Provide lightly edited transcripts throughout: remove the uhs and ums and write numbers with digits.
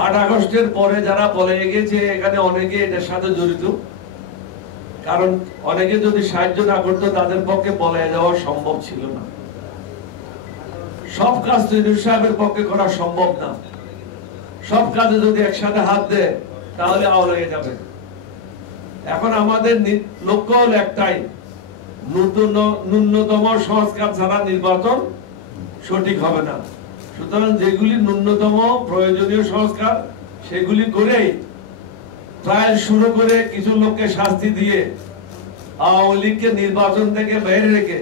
8 আগস্টের পরে যারা পলায়ে গেছে এখানে অনেকে এটার সাথে জড়িত, কারণ অনেকে যদি সাহায্য না করতো তাদের পক্ষে পলায়ে যাওয়া সম্ভব ছিল না। সব কাজ ইউনূস সাহেবের পক্ষে করা সম্ভব না। সব কাজে যদি একসাথে হাত দেয় তাহলে আওলা হয়ে যাবে। এখন আমাদের লক্ষ্য হল একটাই, ন্যূনতম সংস্কার ছাড়া নির্বাচন সঠিক হবে না। সুতরাং যেগুলি ন্যূনতম প্রয়োজনীয় সংস্কার সেগুলি করেই ট্রায়াল শুরু করে কিছু লোককে শাস্তি দিয়ে আওয়ামী লীগকে নির্বাচন থেকে বাইরে রেখে,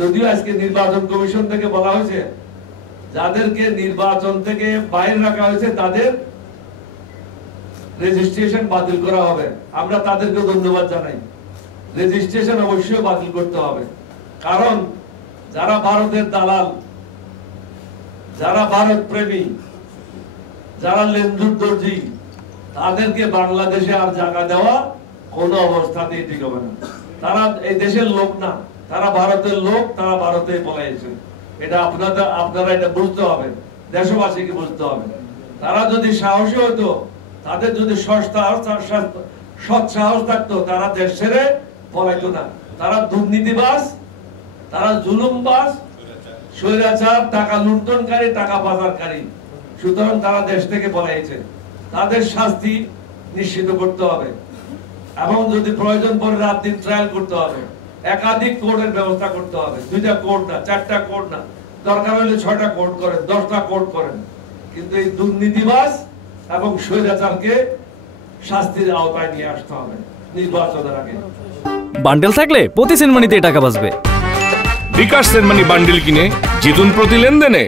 যদিও আজকে নির্বাচন কমিশন থেকে বলা হয়েছে যাদেরকে নির্বাচন থেকে বাইরে রাখা হয়েছে তাদের রেজিস্ট্রেশন বাতিল করা হবে। আমরা তাদেরকে ধন্যবাদ জানাই। রেজিস্ট্রেশন অবশ্যই বাতিল করতে হবে, কারণ যারা ভারতের দালাল, যারা ভারত প্রেমী, যারা লেন্দুর দর্জি, তাদেরকে বাংলাদেশে আর জায়গা দেওয়া কোনো অবস্থাতেই ঠিক হবে না। তারা এই দেশের লোক না, তারা ভারতের লোক, তারা ভারতে পলাইছে। এটা আপনারা এটা বুঝতে হবে, দেশবাসীকে বুঝতে হবে। তারা যদি সাহসী হতো, তাদের যদি সৎ সাহস থাকতো, তারা দেশ ছেড়ে পলাইতো না। তারা দুর্নীতিবাজ, তারা জুলুমবাজ, স্বৈরাচার, টাকা লুণ্ঠনকারী, টাকা পাচারকারী। সুতরাং তারা দেশ থেকে পলাইছে। তাদের শাস্তি নিশ্চিত করতে হবে এবং যদি প্রয়োজন পড়ে রাত দিন ট্রায়াল করতে হবে। একাধিক কোর্টের ব্যবস্থা করতে হবে। 2টা কোর্ট না, 4টা কোর্ট না, দরকার হলে 6টা কোর্ট করেন, 10টা কোর্ট করেন, কিন্তু এই দুর্নীতিবাজ এবং স্বৈরাচারকে শাস্তির আওতায় নিয়ে আসতে হবে নির্বাচনের আগে। বান্ডেল থাকলে প্রতি সেনমানিতে টাকা বাঁচবে। বিকাশ সেনমানি বান্ডেল কিনে জিতুন প্রতি লেনদেনে।